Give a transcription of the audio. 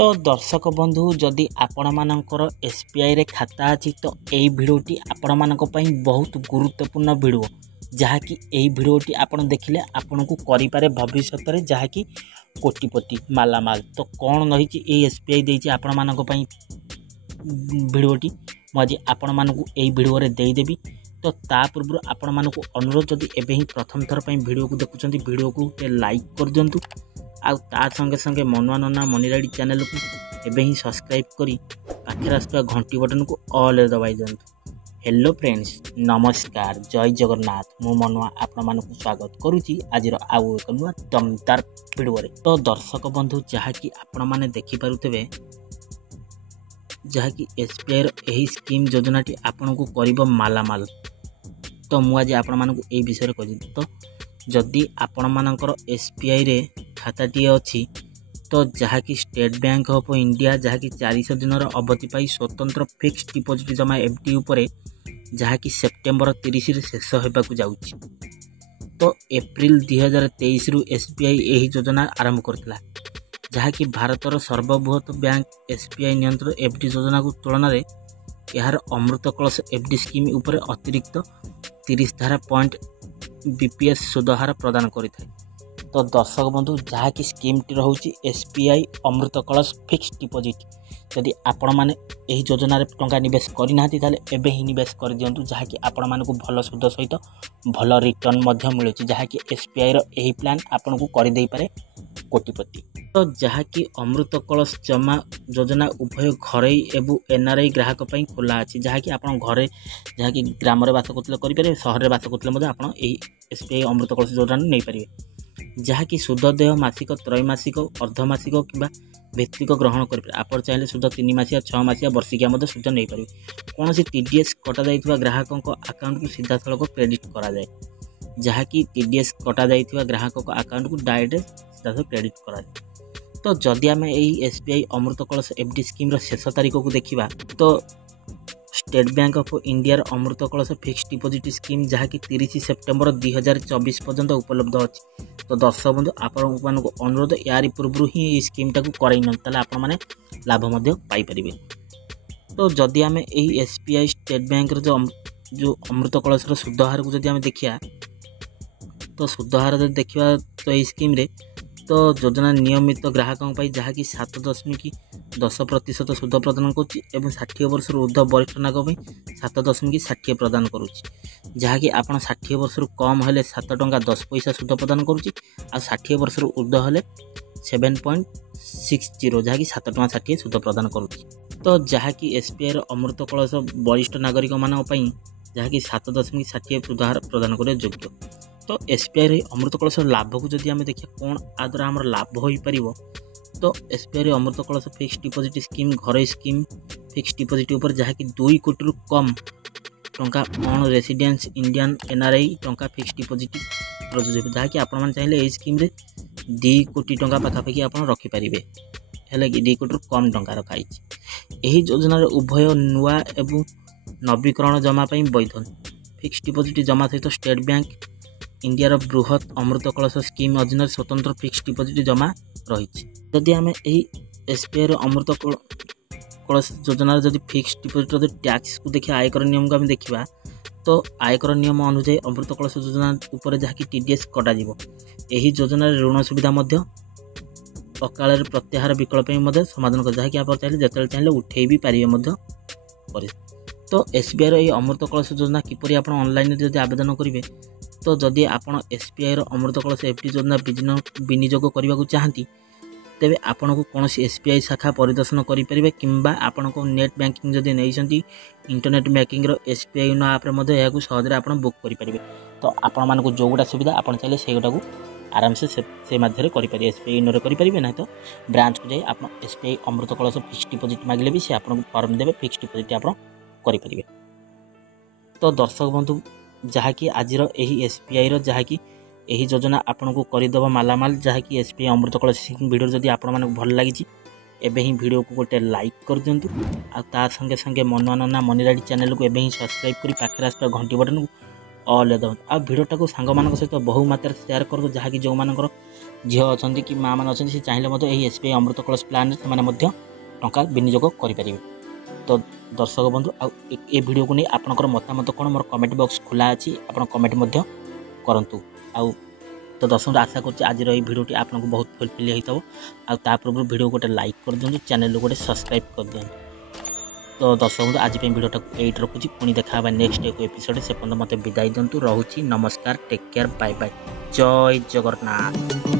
तो दर्शक बंधु जदि आपण मानकर एसबीआई रे खाता अछि तो एई भिडियोटी आपण मानक पई बहुत गुरुत्वपूर्ण भिडियो जहाँकि एई भिडियोटी आपण देखिले आपण को करि पारे भविष्यत रे जहाँकि कोटिपति मालामाल। तो कौन रही एई एसबीआई देछि आपण मानक पई भिडियोटी मजे आपण मानक एई भिडियो रे देई देबी। तो ता पूर्व आपण मानक अनुरोध जदि एबे ही प्रथम थर पई भिडियो को देखुचंती भिडियो को लाइक कर दियंतु आ ता संगे संगे मनुआ नना मनीराड़ी चैनल को एबे ही सब्सक्राइब करी पाखे आसुवा घंटी बटन को ऑल दबाई दियंतु। हेलो फ्रेंड्स नमस्कार जय जगन्नाथ मु मनुआ आपण मानक स्वागत करूची आज आउ एक नुआ दमदार वीडियो रे। तो दर्शक बंधु जहाँकि आपण माने देखि पारुतबे जहाँकि एसबीआई एही स्कीम योजनाटी आपण को करिबो मालामाल। तो मु आज आपण मानक एई विषय रे कहि तो जदि आपण मानकर एसबीआई रे खाताटी अच्छी तो जहाँकि स्टेट बैंक ऑफ इंडिया जहाँकि 400 दिन अवधि पाई स्वतंत्र फिक्स्ड डिपोजिट जमा एफडी उपरे जहाँकि सेप्टेम्बर 30 रे शेष होबाकू जाउछि। तो एप्रिल 2023 रु एसबीआई एही योजना आरंभ करथिला जहाँकि भारतर सर्वबृहत बैंक एसबीआई नियंत्रण एफडी योजना को तुलन में यार अमृत कलश एफडी स्कीम उपरे अतिरिक्त 30 धारा पॉइंट बीपीएस सुधहार प्रदान करिथाय। तो दर्शक बंधु जहाँकि स्कीम टी रहुछि एसबीआई अमृत कलश फिक्स्ड डिपोजिट जदि आपण माने एही योजना रे टंका निवेश करि नाहति ताले एबे ही निवेश कर दियंतु जहाँकि आपण मानकु भल सुध सहित भल रिटर्न मध्य मिलुछि जहाँकि एसबीआई रो एही प्लान आपण को करि देई पारे कोटिपति। तो जहाँकि अमृत कलश जमा योजना उभय घरे एवं एनआरआई ग्राहक पई खोला अछि जहाँकि आपण घरे जहाँकि ग्राम रे बास करथले करि पारे शहर रे बास करथले मध्ये आपण एही एसबीआई अमृत कलश योजना नै पारिबे जहाँकि सुध देय मासिक त्रैमासिक अर्धमासिक किंबा व्यक्तिगत ग्रहण करें आप चाहिए सुध 3 मासिया 6 मासिया वर्षिकिया सुध नहीं पारे कौन सी टीडीएस कटा जाइथिबा ग्राहकों अकाउंट को सीधा सड़क क्रेडिट करा जाए जहाँकि टीडीएस कटा जाइथिबा ग्राहकों अकाउंट को डायरेक्ट सीधा सड़क क्रेडिट करा जाए। तो जदि आम यही एसबीआई अमृत कलश एफडी स्कीम शेष तारीख को देखा तो स्टेट बैंक ऑफ इंडिया अमृत कलश फिक्स्ड डिपोजिट स्कीम जहाँकि 30 सेप्टेम्बर 2024 पर्यंत उपलब्ध अच्छी। तो दर्शक बंधु आपण अनुरोध यार पूर्व ही स्कीम टाक करई ना आपण मैंने लाभ पाई परिबे। तो जदि आम यही एसबीआई स्टेट बैंक जो अमृत कलश सुधहार को जदि देखा तो सुधहार जब देखा तो यही स्कीम रे तो योजना नियमित ग्राहकों जहाँकि 7.10% सुध प्रदान करुच्ची 60 वर्ष ऊर्ध वरिष्ठ नागरिक 7.60 प्रदान करुच्ची जहाँकि आप 60 वर्ष कम हेले 7 टंका 10 पैसा सुध प्रदान करुच्ची आ 60 वर्ष ऊर्ध हेले 7.60 जहाँकि 7 टंका 60 सुध प्रदान करुच्ची। तो जहाँकि एसबीआई अमृत कलश वरिष्ठ नागरिक मान जहाँकि 7.60 सुधार प्रदान करे योग्य। तो एसबीआई अमृत कलश लाभ को जदि आम देखिए कौन आ द्वारा आम लाभ हो पारिबो तो एसबीआई अमृत कलश फिक्स्ड डिपोजिट स्कीम घर स्कीम फिक्स्ड डिपोजिट ऊपर जहाँकि 2 कोटी रु कम टंका ऑन रेसिडेंस इंडियन एनआरआई टंका फिक्स्ड डिपोजिट प्रযোज्य जहाँकि आपण चाहिए यही स्कीम रे 2 कोटी टंका पाखापाखि आप रखिपारे है कि 2 कोटी रु कम टंका रखाई। यही योजना उभय नुआ एवं नवीकरण जमा वैध फिक्स्ड डिपोजिट जमा सहित स्टेट बैंक इंडिया बृहत अमृत कलश स्कीम अधीन स्वतंत्र फिक्स्ड डिपोजिट जमा रही। जदि आम यही एसबीआई अमृत कलश योजना जदि फिक्स्ड डिपोजिट टैक्स को देखिए आयकर नियम को आम देखा तो आयकर नियम अनुसार अमृत कलश योजना उपर जहाँकि टीडीएस कटा यही योजना ऋण सुविधा अकाल प्रत्याहार विकल्प समाधान कर जहाँकि आप चाहिए जिते चाहिए उठे भी पारे। तो एसबीआई अमृत कलश योजना किपरि आप ऑनलाइन जदि आवेदन करेंगे तो जदि आप एसबीआई अमृत कलश एफडी योजना विनियोग करने को चाहती तेबे आपन को कौन एसबीआई शाखा परिदर्शन करेंगे किंबा आपन को नेट बैंकिंग जदि नहीं इंटरनेट बैंकिंग एसबीआई नो आप सहजरे आप बुक करेंगे। तो आपण मानक जो गुटा सुविधा आप चाहिए से गुटा को आराम से माध्यम करेंगे एसबीआई नो करेंगे ना तो ब्रांच को जाए आप एसबीआई अमृत कलश फिक्स्ड डिपोजिट मांगे भी से आपको फॉर्म देवे फिक्स्ड डिपोजिट आप करेंगे। तो दर्शक बंधु जहाँकि आज यही एसबीआई जहाँकि यही योजना आपन को करदेव मालामाल जहाँकि एसबीआई अमृत कलश वीडियो जदि आपण भल लगी एबे ही वीडियो को गोटे लाइक कर दिंतु आ संगे संगे मनुआ नना मनीराड़ी चैनल को एबे ही सब्सक्राइब करी पाखे आसुवा घंटी बटन को ऑल दबातु आ वीडियोटा को सांग मान सहित बहु मात्रा शेयर कर जहाँकि जो मानकर झील अच्छा कि माँ मैंने अच्छे से चाहिए यही एसबीआई अमृत कलश प्लान से टंका विनियोग करेंगे। तो दर्शक बंधु ए वीडियो को नहीं आपंकर मतामत कौन मोर कमेंट बॉक्स खुला अच्छी आप कमेंट करूँ। आउ तो दर्शक आशा करुँच आज भिडियोटी आपको बहुत फुलफिल होता है। पूर्व वीडियो गोटे लाइक कर दिखाँ चैनल गोटे सब्सक्राइब कर दिखाँ। तो दर्शक बंधु आज भिडियोटा ये रखुच्छी पुणी देखा नेक्स्ट एक एपिसोड से पर्यटन मत विदाई दिंतु। रोची नमस्कार टेक केयर बाय बाय जय जगन्नाथ।